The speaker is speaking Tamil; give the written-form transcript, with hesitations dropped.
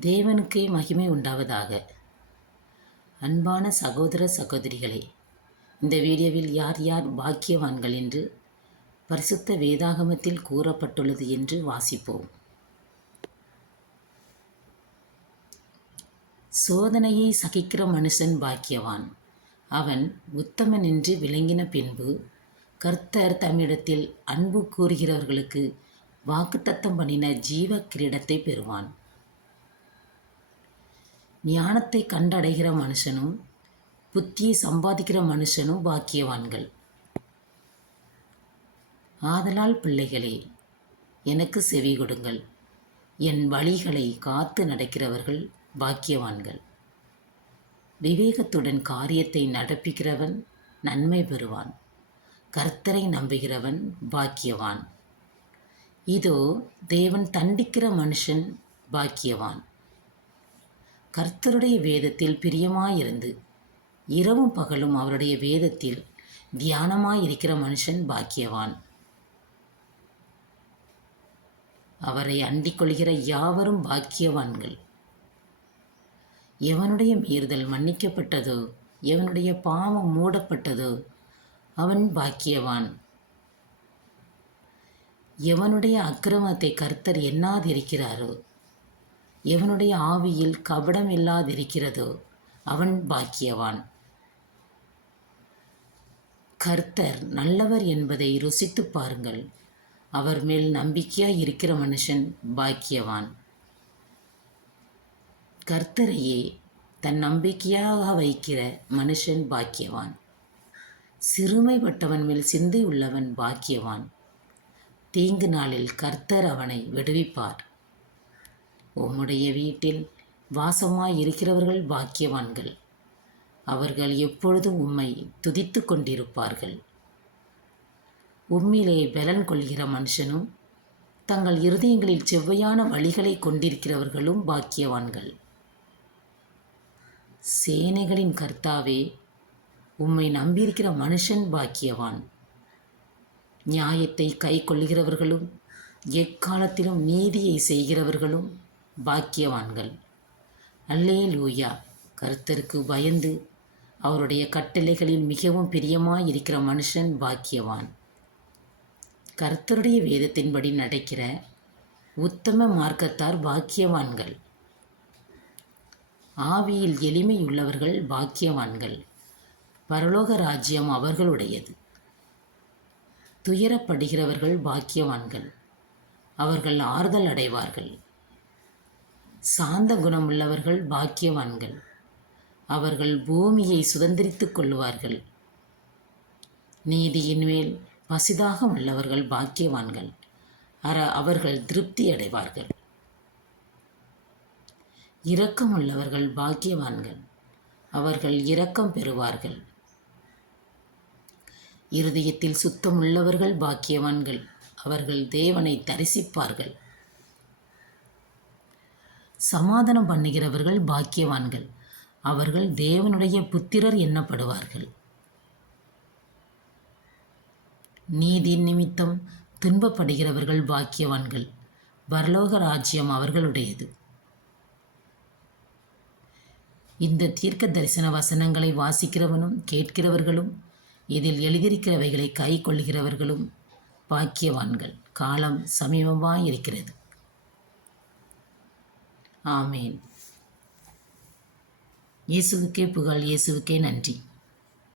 தேவனுக்கே மகிமை உண்டாவதாக. அன்பான சகோதர சகோதரிகளே, இந்த வீடியோவில் யார் யார் பாக்கியவான்கள் என்று பரிசுத்த வேதாகமத்தில் கூறப்பட்டுள்ளது என்று வாசிப்போம். சோதனையை சகிக்கிற மனுஷன் பாக்கியவான். அவன் உத்தமன் என்று விளங்கின பின்பு கர்த்தர் தம்மிடத்தில் அன்பு கூறுகிறவர்களுக்கு வாக்குத்தத்தம் பண்ணின ஜீவ கிரீடத்தை பெறுவான். ஞானத்தை கண்டடைகிற மனுஷனும் புத்தியை சம்பாதிக்கிற மனுஷனும் பாக்கியவான்கள். ஆதலால் பிள்ளைகளே, எனக்கு செவி கொடுங்கள். என் வழிகளை காத்து நடக்கிறவர்கள் பாக்கியவான்கள். விவேகத்துடன் காரியத்தை நடப்பிக்கிறவன் நன்மை பெறுவான். கர்த்தரை நம்புகிறவன் பாக்கியவான். இதோ, தேவன் தண்டிக்கிற மனுஷன் பாக்கியவான். கர்த்தருடைய வேதத்தில் பிரியமாயிருந்து இரவும் பகலும் அவருடைய வேதத்தில் தியானமாயிருக்கிற மனுஷன் பாக்கியவான். அவரை அண்டிக் கொள்கிற யாவரும் பாக்கியவான்கள். எவனுடைய மீறுதல் மன்னிக்கப்பட்டதோ, எவனுடைய பாவம் மூடப்பட்டதோ, அவன் பாக்கியவான். எவனுடைய அக்கிரமத்தை கர்த்தர் எண்ணாதிருக்கிறாரோ, எவனுடைய ஆவியில் கபடம் இல்லாதிருக்கிறதோ, அவன் பாக்கியவான். கர்த்தர் நல்லவர் என்பதை ருசித்து பாருங்கள். அவர் மேல் நம்பிக்கையாய் இருக்கிற மனுஷன் பாக்கியவான். கர்த்தரையே தன் நம்பிக்கையாக வைக்கிற மனுஷன் பாக்கியவான். சிறுமைப்பட்டவன் மேல் சிந்தை உள்ளவன் பாக்கியவான். தீங்கு நாளில் கர்த்தர் அவனை விடுவிப்பார். உம்முடைய வீட்டில் வாசமாய் இருக்கிறவர்கள் பாக்கியவான்கள். அவர்கள் எப்பொழுதும் உம்மை துதித்து கொண்டிருப்பார்கள். உம்மிலே பலன் கொள்கிற மனுஷனும் தங்கள் இருதயங்களில் செவ்வையான வழிகளை கொண்டிருக்கிறவர்களும் பாக்கியவான்கள். சேனைகளின் கர்த்தாவே, உம்மை நம்பியிருக்கிற மனுஷன் பாக்கியவான். நியாயத்தை கை கொள்ளுகிறவர்களும் எக்காலத்திலும் நீதியை செய்கிறவர்களும் பாக்கியவான்கள். அல்லேலூயா. கர்த்தருக்கு பயந்து அவருடைய கட்டளைகளில் மிகவும் பிரியமாயிருக்கிற மனுஷன் பாக்கியவான். கர்த்தருடைய வேதத்தின்படி நடக்கிற உத்தம மார்க்கத்தார் பாக்கியவான்கள். ஆவியில் எளிமையுள்ளவர்கள் பாக்கியவான்கள். பரலோக ராஜ்யம் அவர்களுடையது. துயரப்படுகிறவர்கள் பாக்கியவான்கள். அவர்கள் ஆறுதல் அடைவார்கள். சாந்த குணமுள்ளவர்கள் பாக்கியவான்கள். அவர்கள் பூமியை சுதந்திரித்துக் கொள்வார்கள். நீதியின் மேல் பசிதாக உள்ளவர்கள் பாக்கியவான்கள். அவர்கள் திருப்தி அடைவார்கள். இரக்கமுள்ளவர்கள் பாக்கியவான்கள். அவர்கள் இரக்கம் பெறுவார்கள். இருதயத்தில் சுத்தமுள்ளவர்கள் பாக்கியவான்கள். அவர்கள் தேவனை தரிசிப்பார்கள். சமாதானம் பண்ணுகிறவர்கள் பாக்கியவான்கள். அவர்கள் தேவனுடைய புத்திரர் எண்ணப்படுவார்கள். நீதி நிமித்தம் துன்பப்படுகிறவர்கள் பாக்கியவான்கள். பரலோக ராஜ்யம் அவர்களுடையது. இந்த தீர்க்க தரிசன வசனங்களை வாசிக்கிறவனும் கேட்கிறவர்களும் இதில் எழுதியிருக்கிறவைகளை கை கொள்கிறவர்களும் பாக்கியவான்கள். காலம் சமீபமாயிருக்கிறது. ஆமேன். இயேசுவுக்கே புகழ். இயேசுவுக்கே நன்றி.